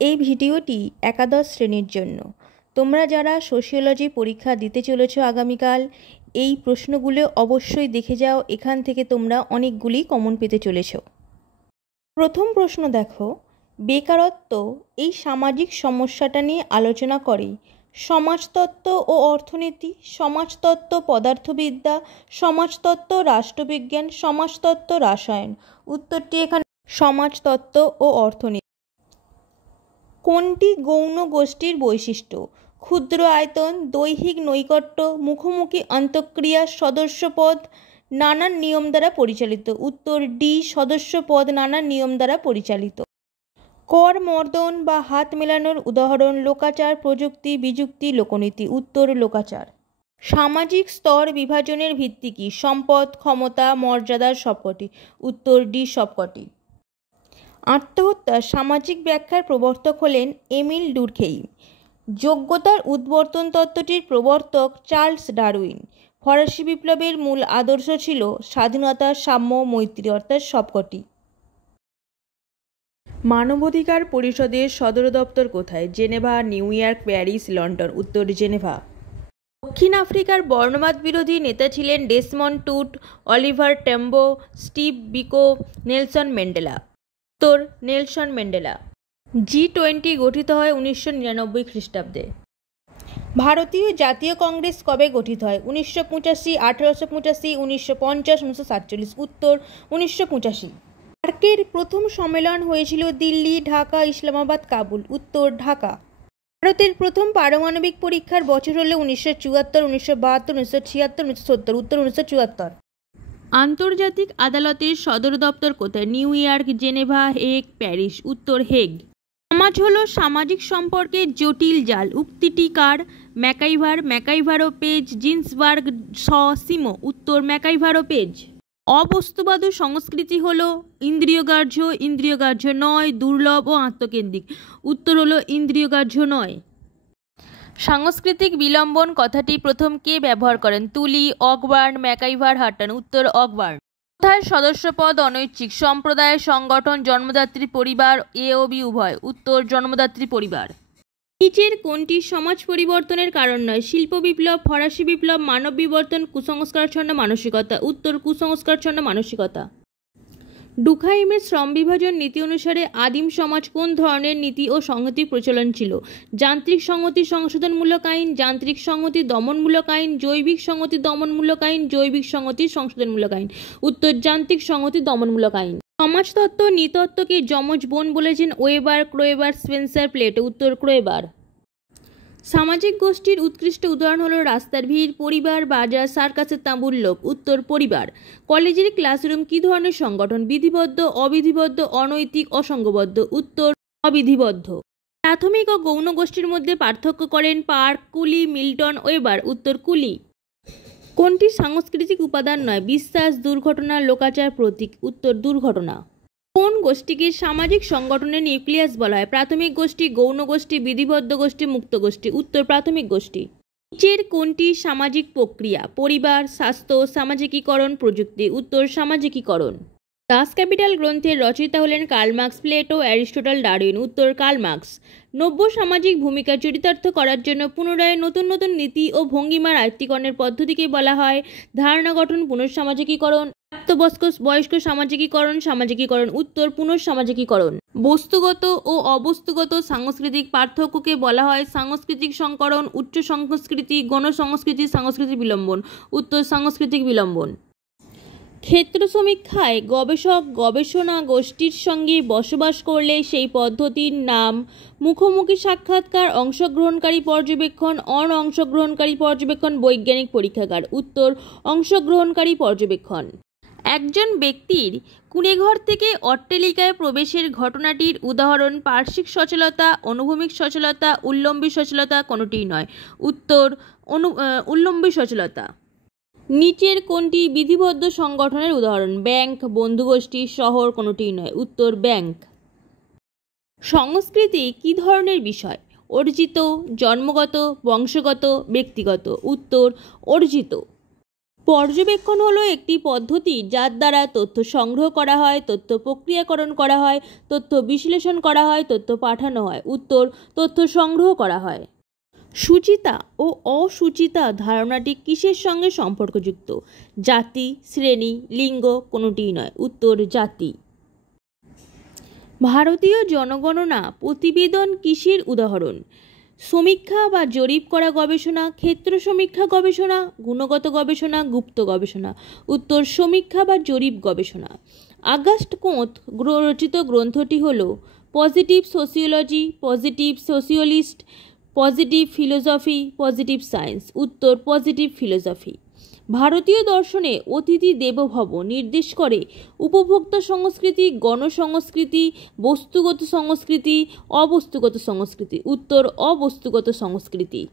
এই ভিডিওটি একাদশ শ্রেণীর জন্য। তোমরা যারা সোশিওলজি পরীক্ষা দিতে চলেছ আগামীকাল, এই প্রশ্নগুলো অবশ্যই দেখে যাও। এখান থেকে তোমরা অনেকগুলি কমন পেতে চলেছ। প্রথম প্রশ্ন দেখো, বেকারত্ব এই সামাজিক সমস্যাটা নিয়ে আলোচনা করে সমাজতত্ত্ব ও অর্থনীতি, সমাজতত্ত্ব পদার্থবিদ্যা, সমাজতত্ত্ব রাষ্ট্রবিজ্ঞান, সমাজতত্ত্ব রসায়ন। উত্তরটি এখানে সমাজতত্ত্ব ও অর্থনীতি। কোনটি গৌণ গোষ্ঠীর বৈশিষ্ট্য? ক্ষুদ্র আয়তন, দৈহিক নৈকট্য, মুখোমুখি অন্তঃক্রিয়া, সদস্যপদ নানান নিয়ম দ্বারা পরিচালিত। উত্তর ডি, সদস্যপদ নানান নিয়ম দ্বারা পরিচালিত। কর মর্দন বা হাত মেলানোর উদাহরণ লোকাচার, প্রযুক্তি, বিযুক্তি, লোকনীতি। উত্তর লোকাচার। সামাজিক স্তর বিভাজনের ভিত্তি কি? সম্পদ, ক্ষমতা, মর্যাদার সবকটি। উত্তর ডি, সবকটি। আত্মহত্যার সামাজিক ব্যাখ্যার প্রবর্তক হলেন এমিল ডুরখেইম। যোগ্যতার উদ্বর্তন তত্ত্বটির প্রবর্তক চার্লস ডারউইন। ফরাসি বিপ্লবের মূল আদর্শ ছিল স্বাধীনতা, সাম্য, মৈত্রী, অর্থাৎ সবকটি। মানবাধিকার পরিষদের সদর দপ্তর কোথায়? Geneva, new York, Paris, London. উত্তর জেনেভা। দক্ষিণ আফ্রিকার বর্ণবাদ বিরোধী নেতা ছিলেন ডেসমন্ড টুটু, অলিভার ট্যাম্বো, স্টিভ বিকো, নেলসন ম্যান্ডেলা। উত্তর নেলসন ম্যান্ডেলা। G20 গঠিত হয় 1999 খ্রিস্টাব্দে। ভারতীয় জাতীয় কংগ্রেস কবে গঠিত হয়? 1985, 1885, 1950, 1947। উত্তর 1985। সার্কের প্রথম সম্মেলন হয়েছিল দিল্লি, ঢাকা, ইসলামাবাদ, কাবুল। উত্তর ঢাকা। ভারতের প্রথম পারমাণবিক পরীক্ষার বছর হল 1974, 1972, 1976, 1970। উত্তর 1974। আন্তর্জাতিক আদালতের সদর দপ্তর কোথায়? New Geneva, Hague, Paris. উত্তর হেগ। সমাজ হলো সামাজিক সম্পর্কের জটিল জাল। উক্তিটি কার? ম্যাকাইভার, ম্যাকাইভারো পেজ, জিন্সবার্গ, সিমো। উত্তর ম্যাকাইভারো পেজ। অবস্তুবাদী সংস্কৃতি হলো ইন্দ্রিয়গ্রাহ্য, ইন্দ্রিয়গ্রাহ্য নয়, দুর্লভ ও আত্মকেন্দ্রিক। উত্তর হলো ইন্দ্রিয়গ্রাহ্য নয়। সাংস্কৃতিক বিলম্বন কথাটি প্রথম কে ব্যবহার করেন? তুলি, অকবার্ন, ম্যাকাইভার, হাটন। উত্তর অকবার্ন। কোথায় সদস্যপদ অনৈচ্ছিক? সম্প্রদায়, সংগঠন, জন্মদাত্রী পরিবার, এ ও বি উভয়। উত্তর জন্মদাত্রী পরিবার। নিচের কোনটি সমাজ পরিবর্তনের কারণ নয়? শিল্প বিপ্লব, ফরাসি বিপ্লব, মানব বিবর্তন, কুসংস্কারচ্ছন্ন মানসিকতা। উত্তর কুসংস্কারচ্ছন্ন মানসিকতা। ডুখাইমের শ্রম বিভাজন নীতি অনুসারে আদিম সমাজ কোন ধরনের নীতি ও সংহতি প্রচলন ছিল? যান্ত্রিক সংহতি সংশোধনমূলক আইন, যান্ত্রিক সংহতি দমনমূলক আইন, জৈবিক সংহতি দমনমূলক আইন, জৈবিক সংহতি সংশোধনমূলক আইন। উত্তর যান্ত্রিক সংহতি দমনমূলক আইন। সমাজতত্ত্ব নৃতত্ত্বকে যমজ বোন বলেছেন ওয়েবার, ক্রোয়েবার, স্পেন্সার, প্লেটো। উত্তর ক্রোয়েবার। সামাজিক গোষ্ঠীর উৎকৃষ্ট উদাহরণ হলো রাস্তার ভিড়, পরিবার, বাজার, সার্কাসের তাঁবুর লোক। উত্তর পরিবার। কলেজের ক্লাসরুম কী ধরনের সংগঠন? বিধিবদ্ধ, অবিধিবদ্ধ, অনৈতিক, অসংঘবদ্ধ। উত্তর অবিধিবদ্ধ। প্রাথমিক ও গৌণ গোষ্ঠীর মধ্যে পার্থক্য করেন পার্ক, কুলি, মিল্টন, ওয়েবার। উত্তর কুলি। কোনটি সাংস্কৃতিক উপাদান নয়? বিশ্বাস, দুর্ঘটনা, লোকাচার, প্রতীক। উত্তর দুর্ঘটনা। কোন গোষ্ঠীকে সামাজিক সংগঠনের নিউক্লিয়াস বলা হয়? প্রাথমিক গোষ্ঠী, গৌণ গোষ্ঠী, বিধিবদ্ধ গোষ্ঠী, মুক্ত গোষ্ঠী। উত্তর প্রাথমিক গোষ্ঠী। নিচের কোনটি সামাজিক প্রক্রিয়া? পরিবার, স্বাস্থ্য, সামাজিকীকরণ, প্রযুক্তি। উত্তর সামাজিকীকরণ। দাস ক্যাপিটাল গ্রন্থের রচয়িতা হলেন Karl Marx, Plato, Aristotle, Darwin. উত্তর কার্ল মার্কস। নব্য সামাজিক ভূমিকা চরিতার্থ করার জন্য পুনরায় নতুন নতুন নীতি ও ভঙ্গিমার আয়ত্তীকরণের পদ্ধতিকে বলা হয় ধারণা গঠন, পুনঃসামাজিকীকরণ, প্রাপ্তবয়স্ক সামাজিকীকরণ, সামাজিকীকরণ। উত্তর পুনঃসামাজিকীকরণ। বস্তুগত ও অবস্তুগত সাংস্কৃতিক পার্থক্যকে বলা হয় সাংস্কৃতিক সংকরণ, উচ্চ সংস্কৃতি, গণ সংস্কৃতি, সাংস্কৃতিক বিলম্বন। উত্তর সাংস্কৃতিক বিলম্বন। ক্ষেত্র সমীক্ষায় গবেষক গবেষণা গোষ্ঠীর সঙ্গে বসবাস করলে সেই পদ্ধতির নাম মুখোমুখি সাক্ষাৎকার, অংশগ্রহণকারী পর্যবেক্ষণ, অংশগ্রহণকারী পর্যবেক্ষণ, বৈজ্ঞানিক পরীক্ষাগার। উত্তর অংশগ্রহণকারী পর্যবেক্ষণ। একজন ব্যক্তির কুঁড়েঘর থেকে অট্টালিকায় প্রবেশের ঘটনাটির উদাহরণ পার্শ্বিক সচলতা, অনুভূমিক সচলতা, উল্লম্বী সচলতা, কোনোটিই নয়। উত্তর উল্লম্বী সচলতা। নিচের কোনটি বিধিবদ্ধ সংগঠনের উদাহরণ? ব্যাংক, বন্ধুগোষ্ঠী, শহর, কোনোটিই নয়। উত্তর ব্যাংক। সংস্কৃতি কী ধরনের বিষয়? অর্জিত, জন্মগত, বংশগত, ব্যক্তিগত। উত্তর অর্জিত। পর্যবেক্ষণ হলো একটি পদ্ধতি যার দ্বারা তথ্য সংগ্রহ করা হয়, তথ্য প্রক্রিয়াকরণ করা হয়, তথ্য বিশ্লেষণ করা হয়, তথ্য পাঠানো হয়। উত্তর, তথ্য সংগ্রহ করা হয়। সুচিতা ও অসুচিতা ধারণাটি কিসের সঙ্গে সম্পর্কযুক্ত? জাতি, শ্রেণী, লিঙ্গ, কোনোটিই নয়। উত্তর, জাতি। ভারতীয় জনগণনা প্রতিবেদন কিসের উদাহরণ? সমীক্ষা বা জরিপ করা গবেষণা, ক্ষেত্র সমীক্ষা গবেষণা, গুণগত গবেষণা, গুপ্ত গবেষণা। উত্তর, সমীক্ষা বা জরিপ গবেষণা। অগাস্ট কোঁৎ রচিত গ্রন্থটি হল positive sociology, positive sociologist, positive philosophy, positive science. উত্তর, পজিটিভ ফিলোসফি। ভারতীয় দর্শনে অতিথি দেবো ভব নির্দেশ করে উপভোক্তা সংস্কৃতি, গণসংস্কৃতি, বস্তুগত সংস্কৃতি, অবস্তুগত সংস্কৃতি। উত্তর, অবস্তুগত সংস্কৃতি।